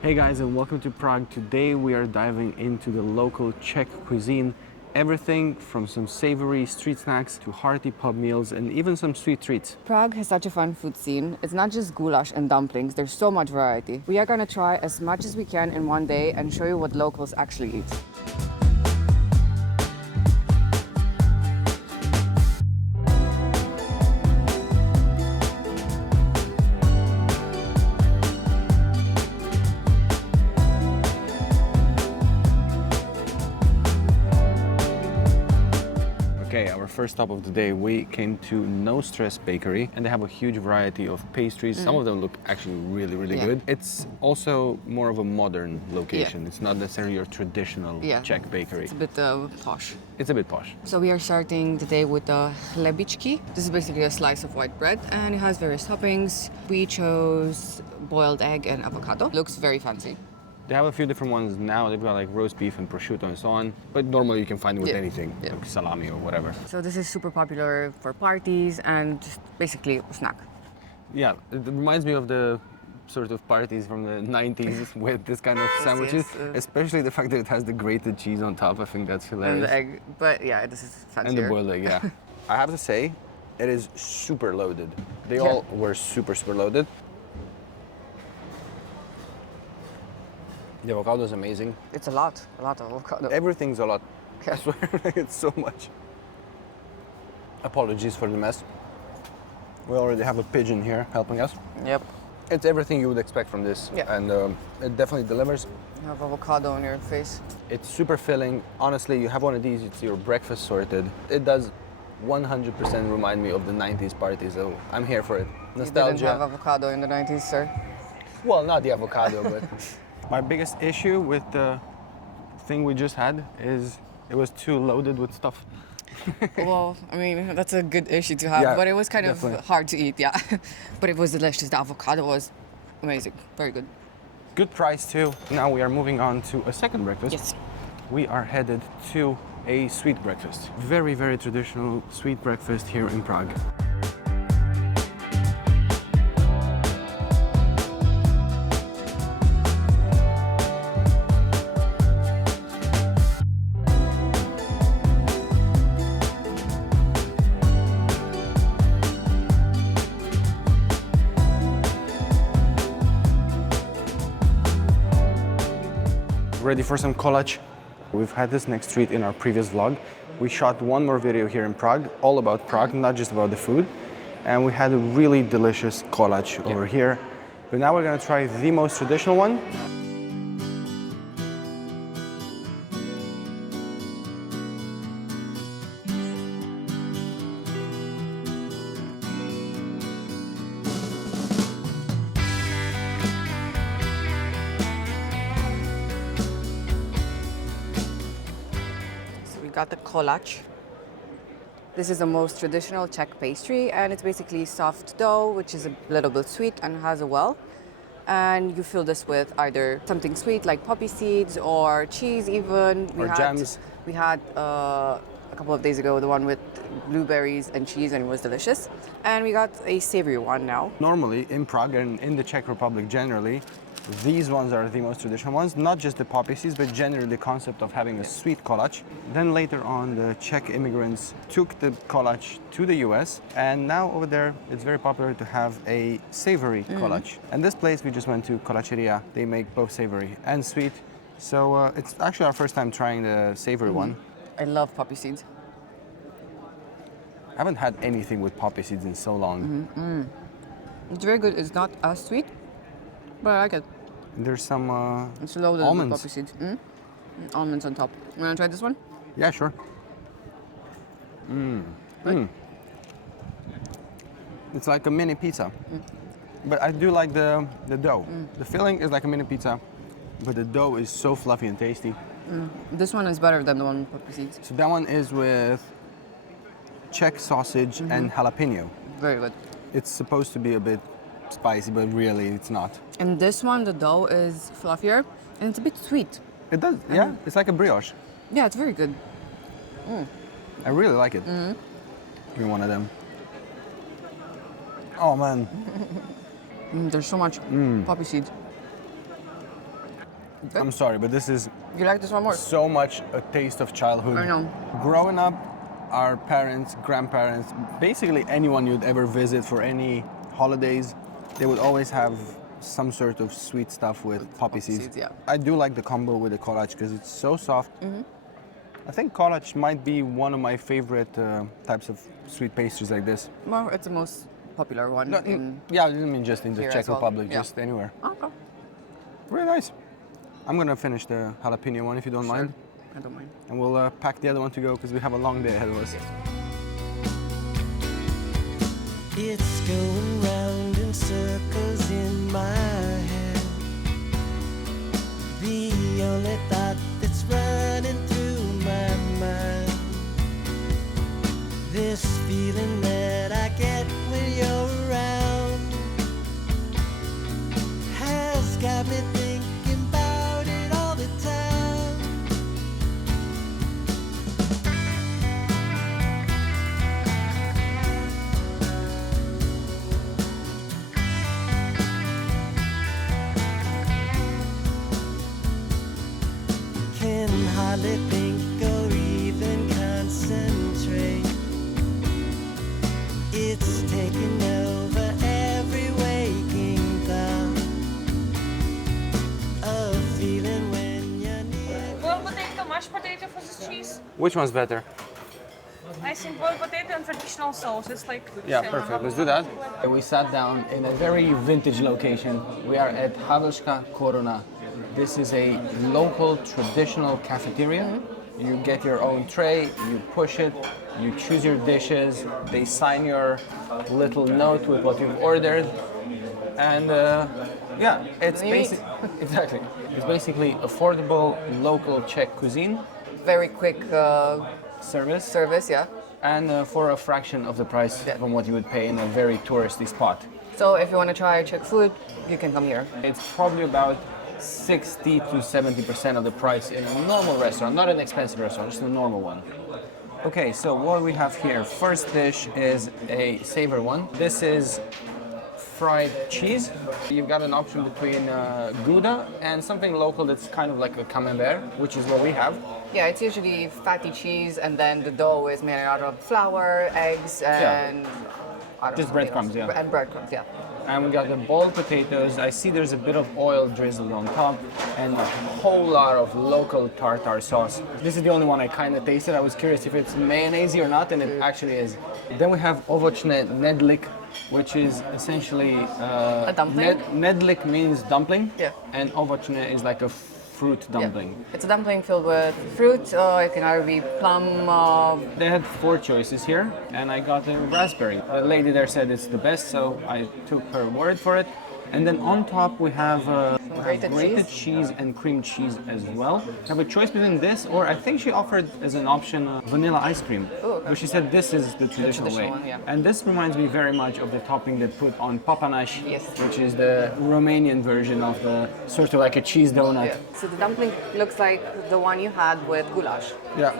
Hey guys, and welcome to Prague. Today we are diving into the local Czech cuisine. Everything from some savory street snacks to hearty pub meals and even some sweet treats. Prague has such a fun food scene. It's not just goulash and dumplings, there's so much variety. We are gonna try as much as we can in one day and show you what locals actually eat. Okay, our first stop of the day, we came to No Stress Bakery, and they have a huge variety of pastries. Some of them look actually really good. It's also more of a modern location. It's not necessarily your traditional Czech bakery. It's a bit posh. It's a bit posh. So we are starting the day with the chlebíčky. This is basically a slice of white bread and it has various toppings. We chose boiled egg and avocado. Looks very fancy. They have a few different ones now. They've got like roast beef and prosciutto and so on. But normally you can find it with anything, like salami or whatever. So this is super popular for parties and just basically a snack. Yeah, it reminds me of the sort of parties from the 90s with this kind of sandwiches. Especially the fact that it has the grated cheese on top. I think that's hilarious. And the egg, but yeah, this is fancier. And the boiled egg, yeah. I have to say, it is super loaded. They all were super loaded. The avocado is amazing. It's a lot of avocado. Everything's a lot. I swear, it's so much. Apologies for the mess. We already have a pigeon here helping us. Yep. It's everything you would expect from this, and it definitely delivers. You have avocado on your face. It's super filling. Honestly, you have one of these, it's your breakfast sorted. It does 100% remind me of the 90s parties, so I'm here for it. Nostalgia. You didn't have avocado in the 90s, sir? Well, not the avocado, but... My biggest issue with the thing we just had is it was too loaded with stuff. Well, I mean, that's a good issue to have, but it was kind of hard to eat, But it was delicious. The avocado was amazing. Very good. Good price too. Now we are moving on to a second breakfast. Yes. We are headed to a sweet breakfast. Very traditional sweet breakfast here in Prague. Ready for some kolache? We've had this next treat in our previous vlog. We shot one more video here in Prague, all about Prague, not just about the food. And we had a really delicious kolache over here. But now we're gonna try the most traditional one. Got the kolache. This is the most traditional Czech pastry and it's basically soft dough which is a little bit sweet and has a well. And you fill this with either something sweet like poppy seeds or cheese even. Or jams. We had a couple of days ago the one with blueberries and cheese and it was delicious. And we got a savory one now. Normally in Prague and in the Czech Republic generally, these ones are the most traditional ones, not just the poppy seeds, but generally the concept of having a sweet kolache. Then later on, the Czech immigrants took the kolache to the US, and now over there, it's very popular to have a savory kolache. And this place we just went to, cafeteria, they make both savory and sweet. So it's actually our first time trying the savory one. I love poppy seeds. I haven't had anything with poppy seeds in so long. It's very good. It's not as sweet, but I like it. There's some it's loaded almonds. with poppy seeds. Almonds on top. You want to try this one? Yeah, sure. It's like a mini pizza. But I do like the dough. The filling is like a mini pizza, but the dough is so fluffy and tasty. This one is better than the one with poppy seeds. So that one is with Czech sausage and jalapeno. Very good. It's supposed to be a bit spicy, but really it's not. And this one, the dough is fluffier and it's a bit sweet. It does, yeah. It's like a brioche. Yeah, it's very good. I really like it. Give me one of them. Oh man. There's so much poppy seeds. I'm sorry, but this is You like this one more? so much a taste of childhood. I know. Growing up, our parents, grandparents, basically anyone you'd ever visit for any holidays, they would always have some sort of sweet stuff with poppy seeds. yeah. I do like the combo with the kolache because it's so soft. I think kolache might be one of my favorite types of sweet pastries like this. Well, it's the most popular one. Yeah, I didn't mean just in the Here Czech as well, Republic, yeah. just anywhere. Okay. Really nice. I'm gonna finish the jalapeno one if you don't mind. I don't mind. And we'll pack the other one to go because we have a long day ahead of us. It's going round in circles in my head. The only thought that's running through my mind, this feeling that I get when you're around, has got me thinking about it all the time. Can hardly think or even concentrate. It's taking over every waking thought. A feeling when you're near. Boiled potato, mashed potato for the cheese. Which one's better? I think boiled potato and traditional sauce. It's like Yeah, same. perfect. Let's do that. We sat down in a very vintage location. We are at Havelska Koruna. This is a local traditional cafeteria. You get your own tray, you push it, you choose your dishes, they sign your little note with what you've ordered, and yeah, it's You eat. exactly. It's basically affordable local Czech cuisine Very quick service, yeah. and for a fraction of the price from what you would pay in a very touristy spot. So if you want to try Czech food, you can come here. It's probably about 60 to 70% of the price in a normal restaurant, not an expensive restaurant, just a normal one. Okay, so what we have here, first dish is a savor one. This is fried cheese. You've got an option between Gouda and something local that's kind of like a camembert, which is what we have. Yeah, it's usually fatty cheese, and then the dough is made out of flour, eggs, and I don't Just know, breadcrumbs, potatoes. yeah. And breadcrumbs, yeah. And we got the boiled potatoes. I see there's a bit of oil drizzled on top and a whole lot of local tartar sauce. This is the only one I kind of tasted. I was curious if it's mayonnaise or not, and it actually is. Then we have ovocné nedlik, which is essentially A dumpling? Nedlik means dumpling, Yeah. and ovocné is like a fruit dumpling. Yeah. It's a dumpling filled with fruit. It can either be plum. They had 4 choices here, and I got a raspberry. The lady there said it's the best, so I took her word for it. And then on top we have Grated cheese and cream cheese as well. I have a choice between this, or I think she offered as an option vanilla ice cream. Ooh, okay. But she said this is the traditional way. one, yeah. And this reminds me very much of the topping they put on papanash, Yes. which is the Romanian version of the sort of like a cheese donut. Yeah. So the dumpling looks like the one you had with goulash. Yeah.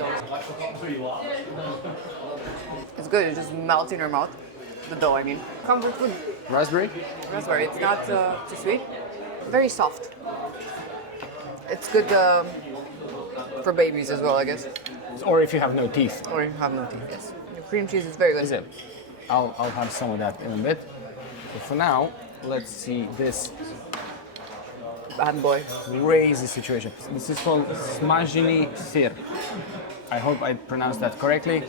It's good. It just melts in your mouth. The dough, I mean. Comfort food. Raspberry? Raspberry. It's not too sweet. Very soft. It's good for babies as well, I guess. Or if you have no teeth. Or you have no teeth. Yes. The cream cheese is very good. Is it? I'll have some of that in a bit. But for now, let's see this Bad boy. crazy situation. This is called smažení syr. I hope I pronounced that correctly.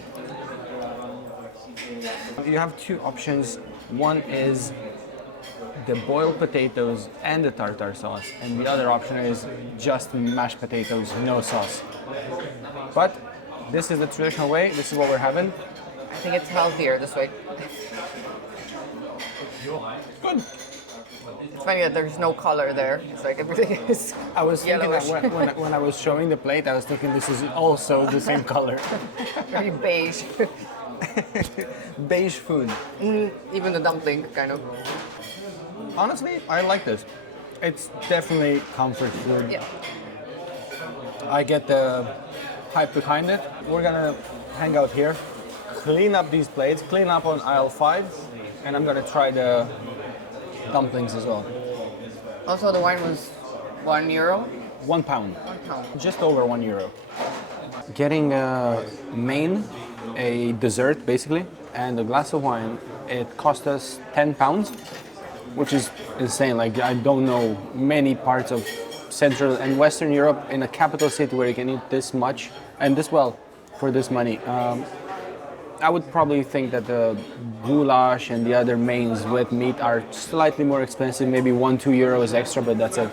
You have 2 options. One is the boiled potatoes and the tartar sauce, and the other option is just mashed potatoes, no sauce. But this is the traditional way. This is what we're having. I think it's healthier this way. Good. It's funny that there's no color there. It's like everything is I was thinking that yellowish. when I was showing the plate, I was thinking this is also the same color. Very beige. Beige food. Even the dumpling, kind of. Honestly, I like this. It's definitely comfort food. Yeah. I get the hype behind it. We're gonna hang out here, clean up these plates, clean up on aisle 5, and I'm gonna try the dumplings as well. Also, the wine was €1. £1. £1. Just over €1. Getting a main, a dessert basically, and a glass of wine, it cost us £10, which is insane. Like, I don't know many parts of Central and Western Europe in a capital city where you can eat this much and this well for this money. I would probably think that the goulash and the other mains with meat are slightly more expensive, maybe €1-2 extra, but that's it.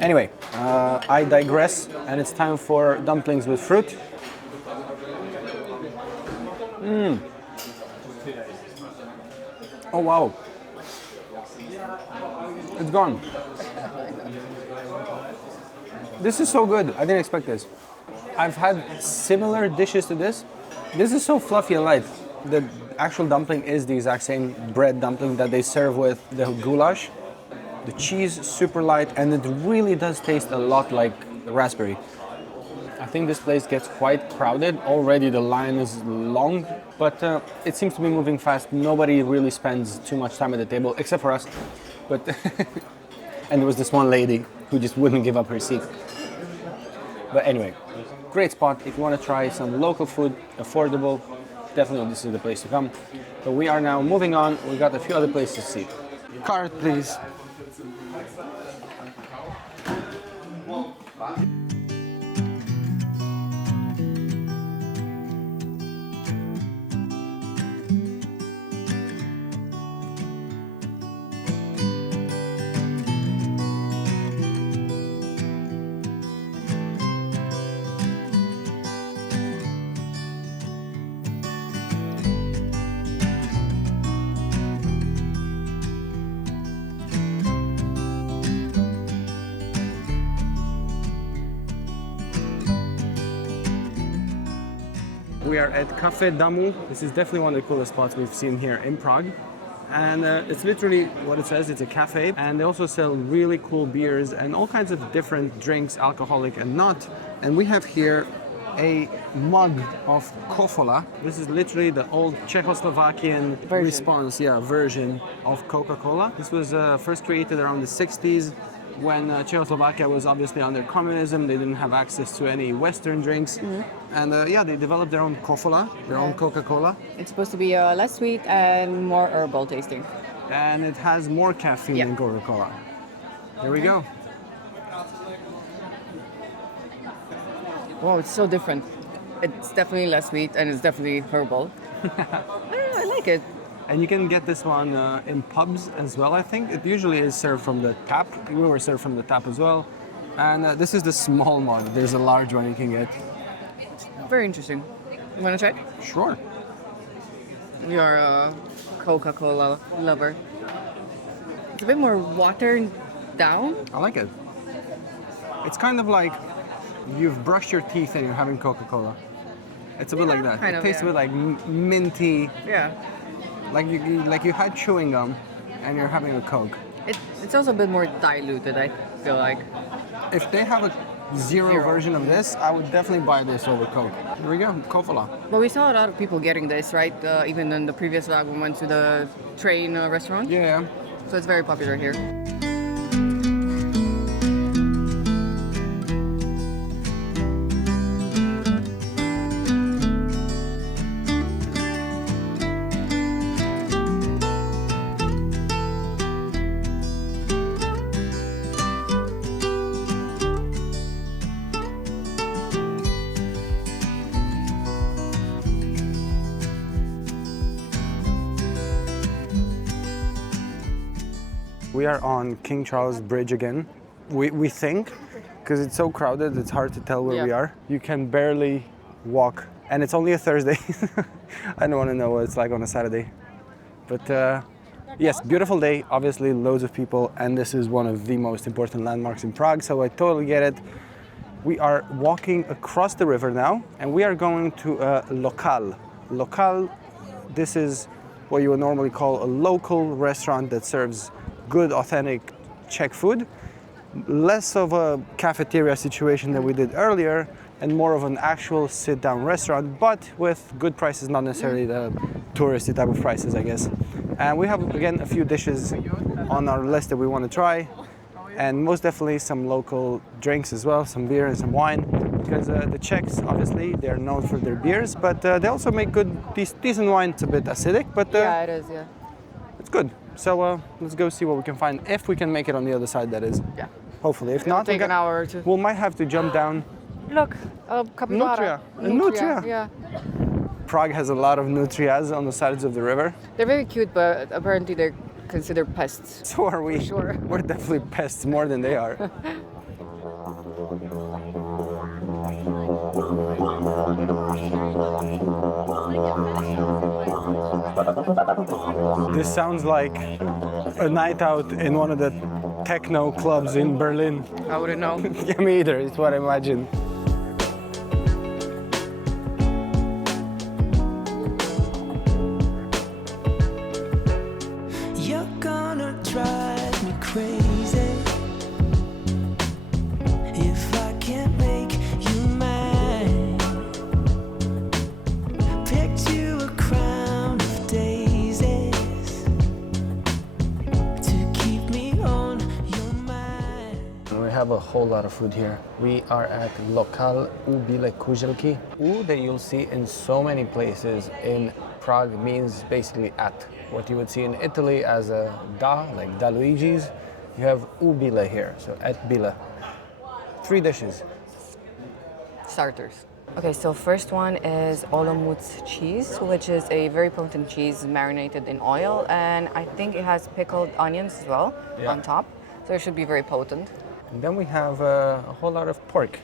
Anyway, I digress, and it's time for dumplings with fruit. Oh wow, it's gone. This is so good. I didn't expect this. I've had similar dishes to this. This is so fluffy and light. The actual dumpling is the exact same bread dumpling that they serve with the goulash. The cheese super light, and it really does taste a lot like raspberry. I think this place gets quite crowded. Already the line is long, but it seems to be moving fast. Nobody really spends too much time at the table, except for us. But and there was this one lady who just wouldn't give up her seat. But anyway, great spot. If you want to try some local food, affordable, definitely this is the place to come. But we are now moving on. We got a few other places to see. Card, please. We are at Cafe Damu. This is definitely one of the coolest spots we've seen here in Prague. And it's literally what it says, it's a cafe. And they also sell really cool beers and all kinds of different drinks, alcoholic and not. And we have here a mug of Kofola. This is literally the old Czechoslovakian version of Coca-Cola. This was first created around the 60s. When Czechoslovakia was obviously under communism, they didn't have access to any Western drinks. And they developed their own Kofola, their own Coca-Cola. It's supposed to be less sweet and more herbal tasting. And it has more caffeine than Coca-Cola. Here we go. Wow, it's so different. It's definitely less sweet and it's definitely herbal. I like it. And you can get this one in pubs as well, I think. It usually is served from the tap. We were served from the tap as well. And this is the small mug. There's a large one you can get. Very interesting. You want to try? Sure. You're a Coca-Cola lover. It's a bit more watered down. I like it. It's kind of like you've brushed your teeth and you're having Coca-Cola. It's a bit like that. Kind it of, tastes yeah. a bit like minty. Yeah. Like you had chewing gum and you're having a Coke. It's also a bit more diluted, I feel like. If they have a zero version of this, I would definitely buy this over Coke. Here we go, Kofola. But we saw a lot of people getting this, right? Even in the previous vlog when we went to the train restaurant. Yeah. So it's very popular here. We are on King Charles Bridge again. We think, because it's so crowded, it's hard to tell where we are. You can barely walk, and it's only a Thursday. I don't want to know what it's like on a Saturday. But Yes, beautiful day, obviously loads of people, and this is one of the most important landmarks in Prague, so I totally get it. We are walking across the river now, and we are going to a Lokal. Lokal, this is what you would normally call a local restaurant that serves good, authentic Czech food. Less of a cafeteria situation that we did earlier, and more of an actual sit-down restaurant, but with good prices, not necessarily the touristy type of prices, I guess. And we have, again, a few dishes on our list that we want to try, and most definitely some local drinks as well, some beer and some wine, because the Czechs, obviously, they're known for their beers, but they also make good, decent wine. It's a bit acidic, but Yeah, it is, yeah. it's good. So let's go see what we can find, if we can make it on the other side, that is. Yeah. Hopefully. If It'll not, take an hour or two. we might have to jump down. Look, capybara. Nutria. Yeah. Prague has a lot of nutrias on the sides of the river. They're very cute, but apparently they're considered pests. So are we. Sure. We're definitely pests more than they are. This sounds like a night out in one of the techno clubs in Berlin. I wouldn't know. Yeah, me either. It's what I imagine. You're gonna drive me crazy if I can't make you mine. Picked you a crown of daisies to keep me on your mind. We have a whole lot of food here. We are at Lokal u bílé kuželky. U that you'll see in so many places in Prague means basically at. What you would see in Italy as a da, like da Luigi's, you have u bílé here, so at bílé. 3 dishes. Starters. Okay, so first one is Olomouc cheese, which is a very potent cheese marinated in oil, and I think it has pickled onions as well on top, so it should be very potent. And then we have a whole lot of pork.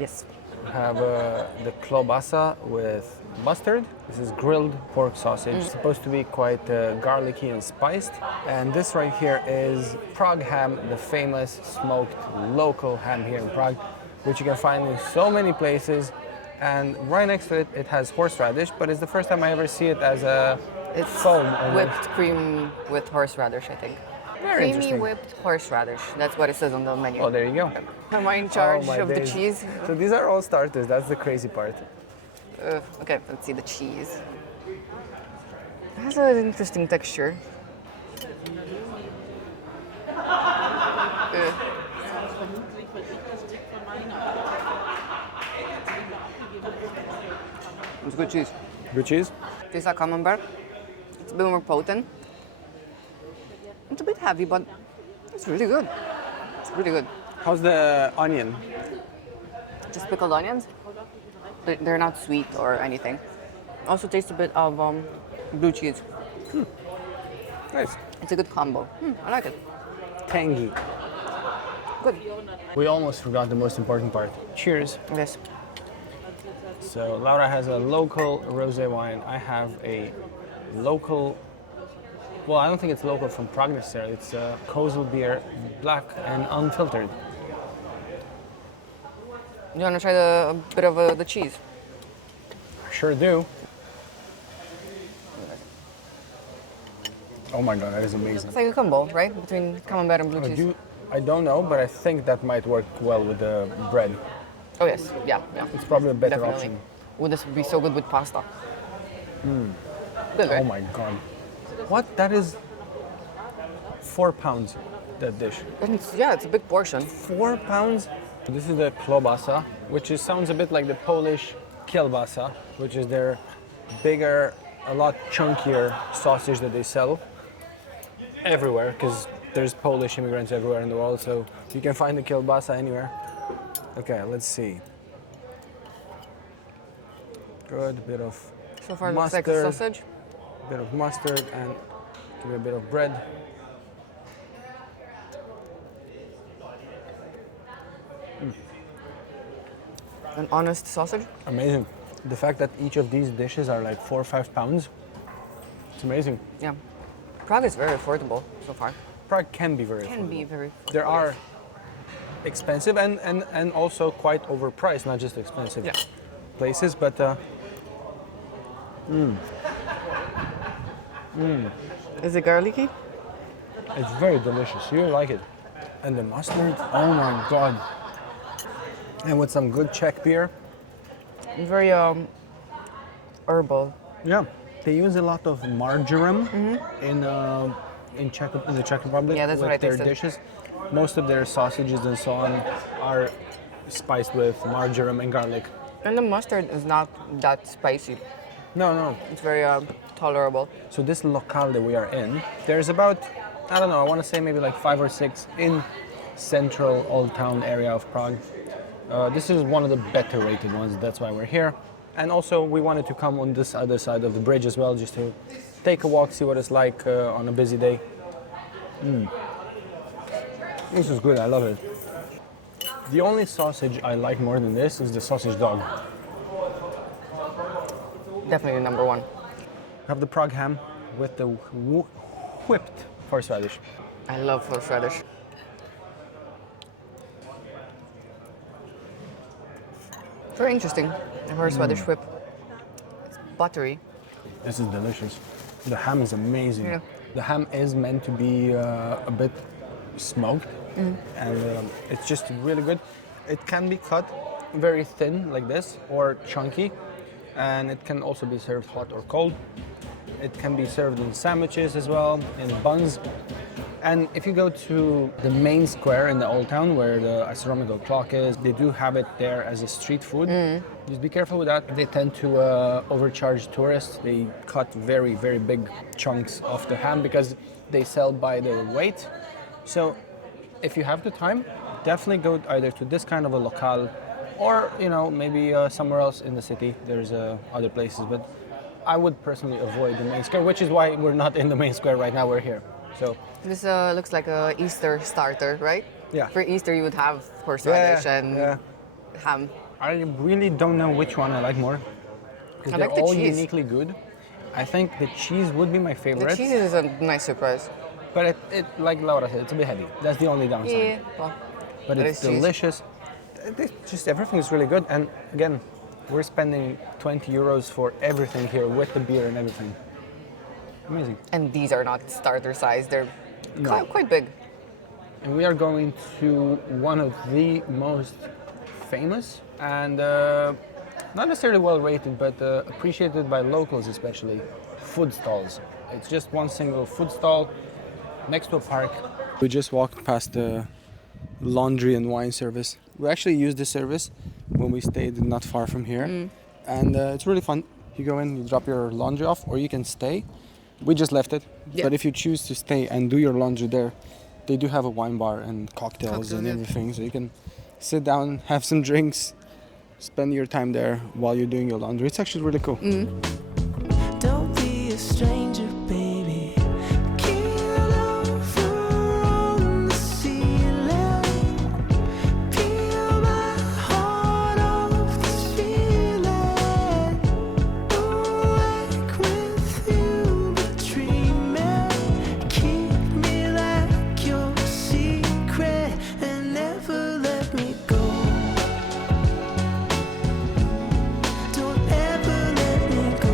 Yes. We have the klobasa with mustard. This is grilled pork sausage. It's supposed to be quite garlicky and spiced. And this right here is Prague ham, the famous smoked local ham here in Prague, which you can find in so many places. And right next to it, it has horseradish, but it's the first time I ever see it as a It's foam. almost. whipped cream with horseradish, I think. Very Creamy interesting. whipped horseradish. That's what it says on the menu. Oh, there you go. Am I in charge Oh, my of the days. cheese? So these are all starters. That's the crazy part. Okay, let's see the cheese. It has an interesting texture. It's good cheese. Good cheese? Tastes like camembert. It's a bit more potent. It's a bit heavy, but it's really good. It's really good. How's the onion? Just pickled onions. They're not sweet or anything. Also tastes a bit of blue cheese. Nice. It's a good combo. I like it. Tangy. Good. We almost forgot the most important part. Cheers. Yes. So Laura has a local rosé wine. I have a local, well, I don't think it's local from Prague necessarily. It's a Kozel beer, black and unfiltered. You want to try a bit of the cheese? Sure do. Oh my god, that is amazing. It's like a combo, right? Between camembert and blue cheese. I don't know, but I think that might work well with the bread. Oh yes, yeah. It's probably a better Definitely. option. Would this be so good with pasta? Good, right? Oh my god. What? That is 4 pounds, that dish. And it's a big portion. 4 pounds? This is the klobasa, which sounds a bit like the Polish kielbasa, which is their bigger, a lot chunkier sausage that they sell everywhere, because there's Polish immigrants everywhere in the world, so you can find the kielbasa anywhere. Okay, let's see. Good bit of So far, it mustard, looks like a sausage. bit of mustard, and give it a bit of bread. An honest sausage. Amazing. The fact that each of these dishes are like 4 or 5 pounds, it's amazing. Yeah. Prague is very affordable so far. Prague can be very Can be affordable. very. There are expensive and also quite overpriced, not just expensive Yeah. places, but Is it garlicky? it's very delicious. You like it. And the mustard, oh my god. And with some good Czech beer. It's very herbal. Yeah. They use a lot of marjoram in the Czech Republic Yeah, that's with what I their tasted. dishes. Most of their sausages and so on are spiced with marjoram and garlic. And the mustard is not that spicy. No. It's very tolerable. So this locale that we are in, there's about, I don't know, I want to say maybe like 5 or 6 in central old town area of Prague. This is one of the better rated ones, that's why we're here. And also we wanted to come on this other side of the bridge as well, just to take a walk, see what it's like on a busy day. This is good, I love it. The only sausage I like more than this is the sausage dog. Definitely number one. Have the Prague ham with the whipped horseradish. I love horseradish. Very interesting. The horseradish whip. It's buttery. This is delicious. The ham is amazing. Yeah. The ham is meant to be a bit smoked, and it's just really good. It can be cut very thin like this or chunky, and it can also be served hot or cold. It can be served in sandwiches as well, in buns. And if you go to the main square in the old town where the astronomical clock is, they do have it there as a street food. Just be careful with that. They tend to overcharge tourists. They cut very, very big chunks of the ham because they sell by the weight. So if you have the time, definitely go either to this kind of a locale or, you know, maybe somewhere else in the city. There's other places, but I would personally avoid the main square, which is why we're not in the main square right now, we're here. So This looks like a Easter starter, right? Yeah. For Easter, you would have horseradish and ham. I really don't know which one I like more because I they're like the all cheese. uniquely good. I think the cheese would be my The favorite, cheese is a nice surprise. but it like Laura said, it's a bit heavy. That's the only downside. Yeah, well, But it it's is cheese. delicious. Just everything is really good. And again, we're spending 20 euros for everything here with the beer and everything. Amazing. And these are not starter size. They're No. quite big. And we are going to one of the most famous and not necessarily well rated, but appreciated by locals especially, food stalls. It's just one single food stall next to a park. We just walked past the laundry and wine service. We actually used this service when we stayed not far from here, and it's really fun. You go in, you drop your laundry off, or you can stay. We just left it, Yeah. but if you choose to stay and do your laundry there, they do have a wine bar and cocktails Cocktails, and yeah. everything, so you can sit down, have some drinks, spend your time there while you're doing your laundry. It's actually really cool. Don't be a stranger, baby. Keel over on the ceiling. Peel my heart off this feeling. Awake with you, but dreaming. Keep me like your secret and never let me go. Don't ever let me go.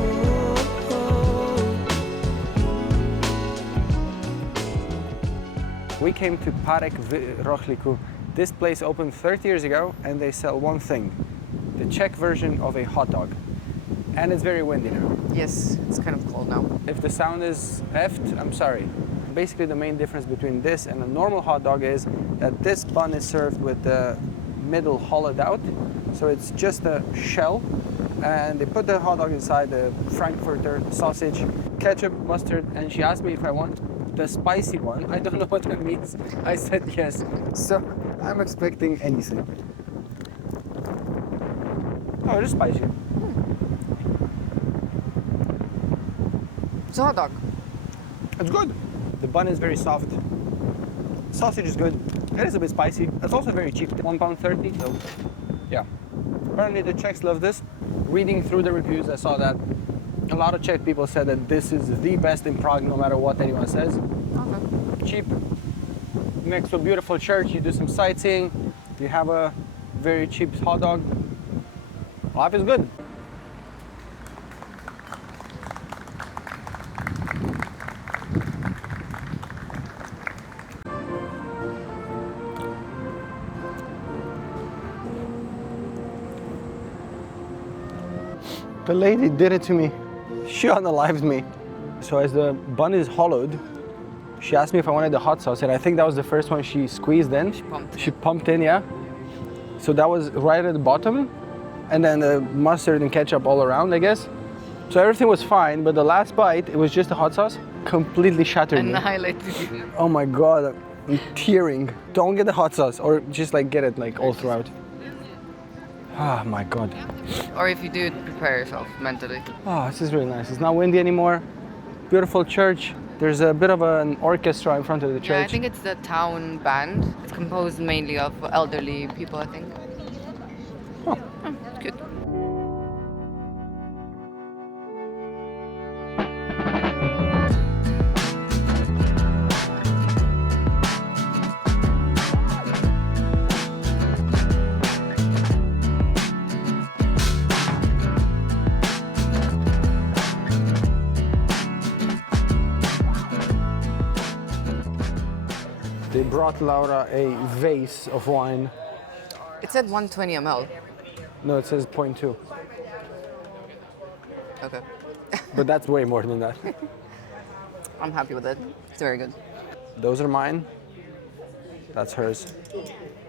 We came to Parek v Rochliku. This place opened 30 years ago and they sell one thing, the Czech version of a hot dog. And it's very windy now. Yes, it's kind of cold now. If the sound is effed, I'm sorry. Basically the main difference between this and a normal hot dog is that this bun is served with the middle hollowed out. So it's just a shell and they put the hot dog inside, the Frankfurter sausage, ketchup, mustard, and she asked me if I want the spicy one. I don't know what that means. I said yes. So I'm expecting anything. Oh, it is spicy. It's a hot dog. It's good. The bun is very soft. Sausage is good. It is a bit spicy. It's also very cheap, £1.30. So, yeah. Apparently the Czechs love this. Reading through the reviews, I saw that A lot of Czech people said that this is the best in Prague, no matter what anyone says. Okay. Cheap, next to a beautiful church, you do some sightseeing, you have a very cheap hot dog. Life is good. The lady did it to me. She unalived me. So as the bun is hollowed, she asked me if I wanted the hot sauce, and I think that was the first one she squeezed in. She pumped in, yeah. So that was right at the bottom, and then the mustard and ketchup all around, I guess. So everything was fine, but the last bite, it was just the hot sauce, completely shattered me. Annihilated you. Oh my God, I'm tearing. Don't get the hot sauce, or just like get it like all throughout. Ah, my God. Or if you do, prepare yourself mentally. Oh, this is really nice. It's not windy anymore. Beautiful church. There's a bit of an orchestra in front of the church. Yeah, I think it's the town band. It's composed mainly of elderly people, I think. Oh. Good. They brought Laura a vase of wine. It said 120 ml. No, it says 0.2. Okay. But that's way more than that. I'm happy with it. It's very good. Those are mine. That's hers.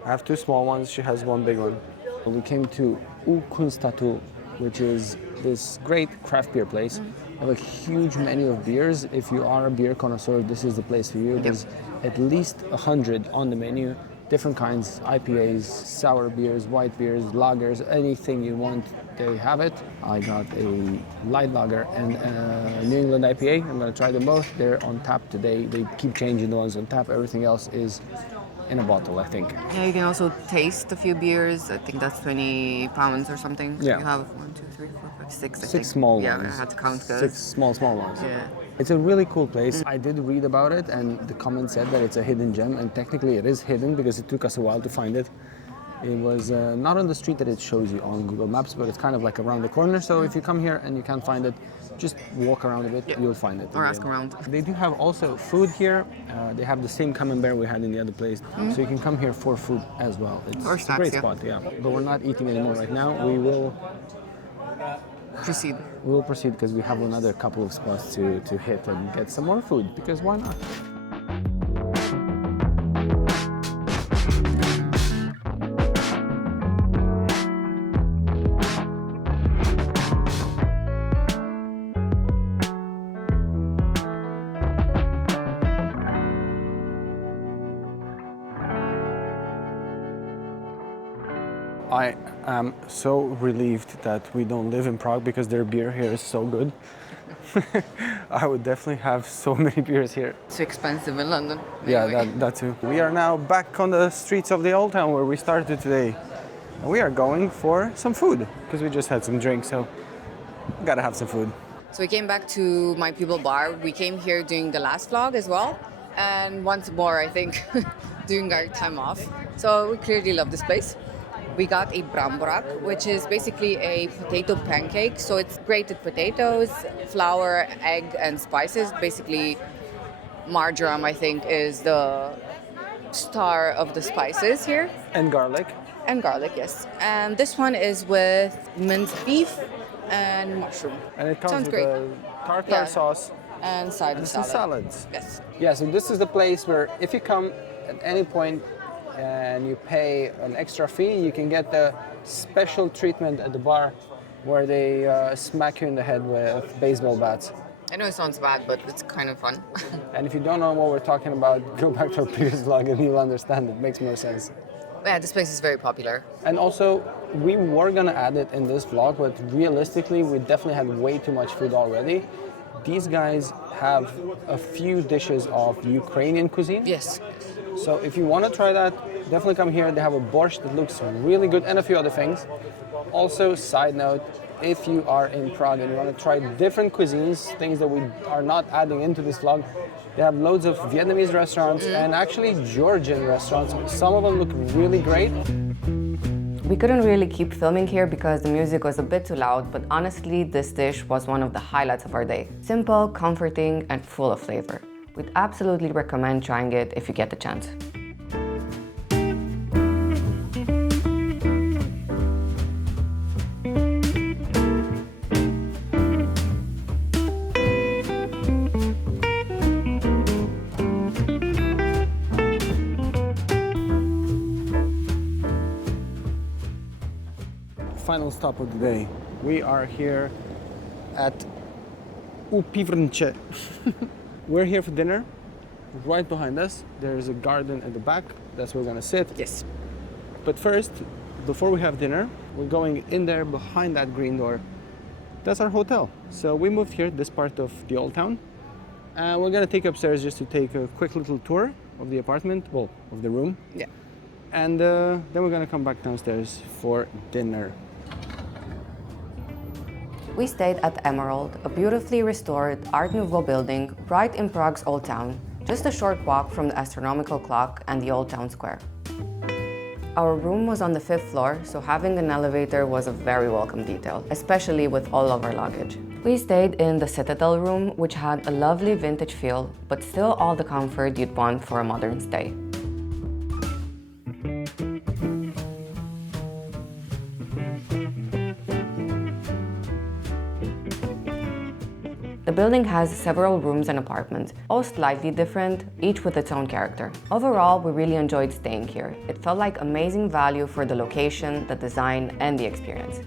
I have two small ones. She has one big one. We came to Kunstatu, which is this great craft beer place. They have a huge menu of beers. If you are a beer connoisseur, this is the place for you. There's at least 100 on the menu. Different kinds, IPAs, sour beers, white beers, lagers, anything you want, they have it. I got a light lager and a New England IPA. I'm gonna try them both. They're on tap today. They keep changing the ones on tap. Everything else is in a bottle, I think. Yeah, you can also taste a few beers. I think that's 20 pounds or something. Yeah. You have 1, 2, 3, 4, 5, 6. I Six think. small yeah, ones. I had to count those. 6 small ones. Yeah. It's a really cool place. I did read about it, and the comment said that it's a hidden gem, and technically it is hidden because it took us a while to find it. It was not on the street that it shows you on Google Maps, but it's kind of like around the corner. So if you come here and you can't find it, just walk around a bit, you'll find it. Or ask around. They do have also food here. They have the same camembert we had in the other place. So you can come here for food as well. It's Or a snacks, great yeah. spot, yeah. But we're not eating anymore right now. We will Proceed. proceed because we have another couple of spots to hit and get some more food, because why not? I am so relieved that we don't live in Prague because their beer here is so good. I would definitely have so many beers here. It's expensive in London. Yeah, anyway. that too. We are now back on the streets of the old town where we started today. And we are going for some food because we just had some drinks, so we gotta have some food. So we came back to My People Bar. We came here during the last vlog as well. And once more, I think, during our time off. So we clearly love this place. We got a bramborak, which is basically a potato pancake. So it's grated potatoes, flour, egg, and spices. Basically, marjoram, I think, is the star of the spices here. And garlic. And garlic, yes. And this one is with minced beef and mushroom. And it comes Sounds with great. a tartar Yeah. sauce And side and of some salad. salads. Yes. Yeah, so this is the place where if you come at any point and you pay an extra fee, you can get the special treatment at the bar where they smack you in the head with baseball bats. I know it sounds bad, but it's kind of fun. And if you don't know what we're talking about, go back to our previous vlog and you'll understand. It makes more sense. Yeah, this place is very popular. And also, we were gonna add it in this vlog, but realistically, we definitely had way too much food already. These guys have a few dishes of Ukrainian cuisine. Yes. So if you want to try that, definitely come here. They have a borscht that looks really good and a few other things. Also, side note, if you are in Prague and you want to try different cuisines, things that we are not adding into this vlog, they have loads of Vietnamese restaurants and actually Georgian restaurants. Some of them look really great. We couldn't really keep filming here because the music was a bit too loud, but honestly, this dish was one of the highlights of our day. Simple, comforting, and full of flavor. We'd absolutely recommend trying it if you get the chance. Final stop of the day. We are here at Upivrnche. We're here for dinner. Right behind us, there's a garden at the back. That's where we're gonna sit. Yes. But first, before we have dinner, we're going in there behind that green door. That's our hotel. So we moved here, this part of the old town. And we're gonna take upstairs just to take a quick little tour of the apartment, well, of the room. Yeah. And then we're gonna come back downstairs for dinner. We stayed at the Emerald, a beautifully restored Art Nouveau building right in Prague's Old Town, just a short walk from the astronomical clock and the Old Town Square. Our room was on the 5th floor, so having an elevator was a very welcome detail, especially with all of our luggage. We stayed in the Citadel room, which had a lovely vintage feel, but still all the comfort you'd want for a modern stay. The building has several rooms and apartments, all slightly different, each with its own character. Overall, we really enjoyed staying here. It felt like amazing value for the location, the design, and the experience.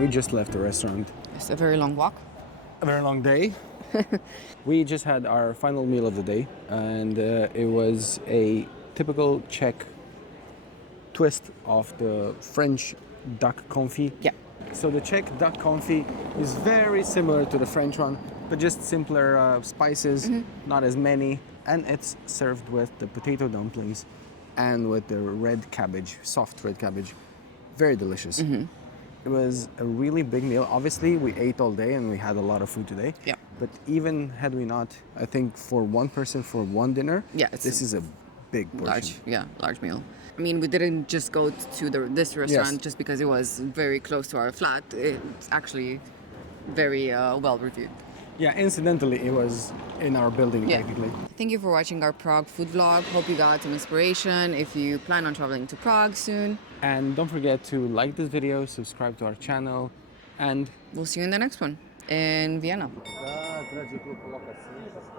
We just left the restaurant. It's a very long walk. A very long day. We just had our final meal of the day, and it was a typical Czech twist of the French duck confit. Yeah. So the Czech duck confit is very similar to the French one, but just simpler spices, not as many, and it's served with the potato dumplings and with the red cabbage, soft red cabbage. Very delicious. It was a really big meal. Obviously, we ate all day and we had a lot of food today. Yeah. But even had we not, I think for one person for one dinner, Yeah, this is a big portion. Large meal. I mean, we didn't just go to this restaurant Yes. just because it was very close to our flat. It's actually very well reviewed. Yeah, incidentally, it was in our building Yeah. technically. Thank you for watching our Prague food vlog. Hope you got some inspiration if you plan on traveling to Prague soon. And don't forget to like this video, subscribe to our channel, and We'll see you in the next one in Vienna. Da, dragi, cu colache.